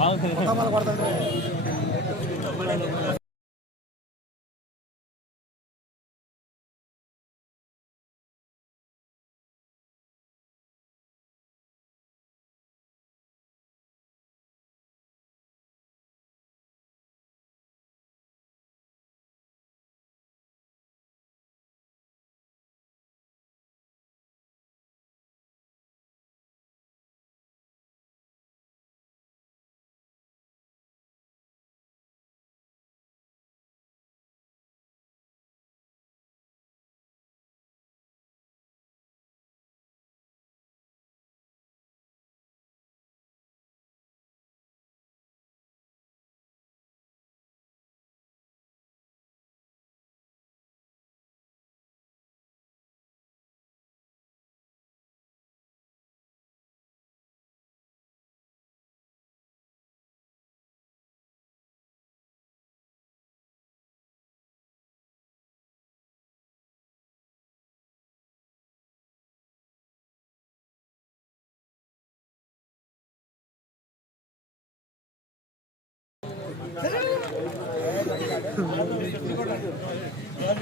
అవును ఛానల్ రాది బైక్ కాదు రాది అమ్మాయి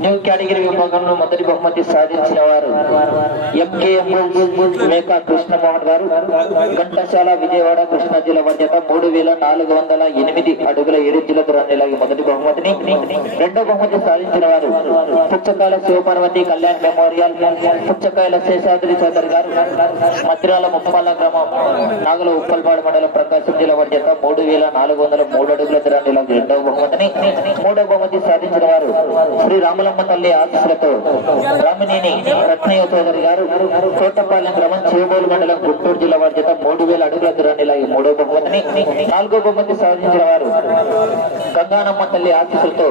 న్యూ కేటగిరీ విభాగంలో మొదటి బహుమతి సాధించిన వారు ఎంకేఎం మేకా కృష్ణమోహన్ గారు. ఘంటసాల విజయవాడ కృష్ణా జిల్లా మధ్యత మూడు వేల నాలుగు వందల ఎనిమిది అడుగుల ఏడు జిల్లా దూరాన్ని మొదటి బహుమతిని రెండో బహుమతి సాధించిన వారు పుచ్చకాయల శివపార్వతి కళ్యాణ్ మెమోరియల్ పుచ్చకాయల శేషాద్రి చౌదరి గారు మద్రాల ముప్పాల గ్రామం నాగుల ఉప్పల్పాడు మండలం ప్రకాశం జిల్లా మధ్యత మూడు వేల నాలుగు వందల మూడు అడుగుల దూరాన్ని రెండవ బహుమతిని మూడో బహుమతి సాధించిన వారు శ్రీ రాములమ్మ తల్లి ఆశీస్సులతో రామినేని రత్నయ్య చౌదరి గారు కోటపాలెం గ్రామం చేబోలు మండలం గుంటూరు జిల్లా వారి చేత మూడు వేల అడుగుల దూరాన్ని ఈ మూడో బహుమతిని నాలుగో బహుమతి సాధించిన వారు గంగానమ్మ తల్లి ఆశీస్సులతో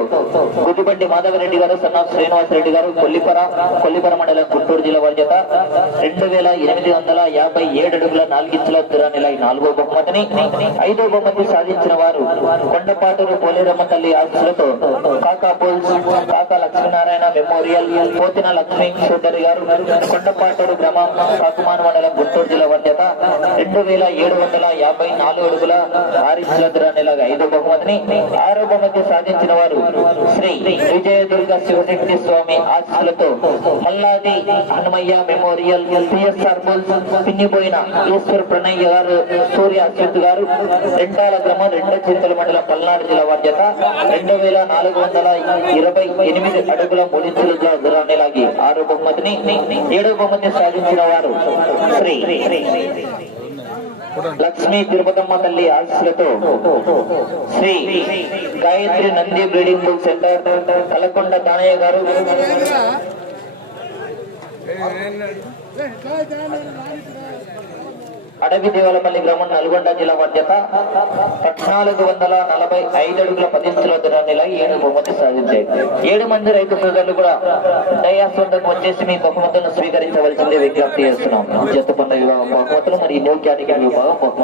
గుడ్డిబండి మాధవరెడ్డి గారు సన్నా శ్రీనివాసరెడ్డి గారు కొల్లిపర కొల్లిపర మండలం గుంటూరు జిల్లా వారి చేత రెండు వేల ఎనిమిది వందల యాభై ఏడు అడుగుల నాలుగించుల దూరాన్ని ఈ నాలుగో బహుమతిని ఐదో బహుమతి సాధించిన వారు కొండపాటూరు పోలేరమ్మ తల్లి ఆశీస్సులతో కాకా పోల్స్ కాకా లక్ష్మీనారాయణ మెమోరియల్ పోతిన లక్ష్మీ చౌదరి గారు కొండపాటూరు గ్రామం కాకుమాన్ మండలం గుంటూరు జిల్లా బాధ్యత రెండు వేల ఏడు వందల యాభై నాలుగు అడుగుల ఆరించుల నెలగా ఐదో బహుమతిని ఆరో బహుమతి సాధించిన వారు శ్రీ విజయదుర్గ శివశక్తి స్వామి ఆశీస్సులతో మల్లాది హనుమయ్య మెమోరియల్ సిఎస్ఆర్ పిన్నిపోయిన ఈశ్వర్ ప్రణయ్ గారు సూర్య అశ్విత్ గారు రెండాల గ్రామం రెండో చింతల మండలం పల్నాడు జిల్లా బాధ్యత రెండు వేల నాలుగు వందల ఇరవై ఎనిమిది అడుగుల మూడించుల దూరాన్ని లాగి ఆరో బహుమతిని ఏడో బహుమతి సాధించిన వారు శ్రీ లక్ష్మీ తిరుపతమ్మ తల్లి ఆశీస్సులతో Shri Gayatri Nandi breeding bull center Kalakonda Danayya గారు అడవి దేవలపల్లి గ్రామం నల్గొండ జిల్లా మధ్యత పద్నాలుగు వందల నలభై ఐదు అడుగుల పదించుల దూరాన్ని ఏడు బహుమతి సాధించాయి. ఏడు మంది రైతు సోదరులు కూడా దయాస్వంతకు వద్దకు వచ్చేసి మీ బహుమతులను స్వీకరించవలసిందే విజ్ఞప్తి చేస్తున్నాం. జత పన్న విభాగం బహుమతులు మరియు న్యూ కేటగిరీ విభాగం బహుమతులు.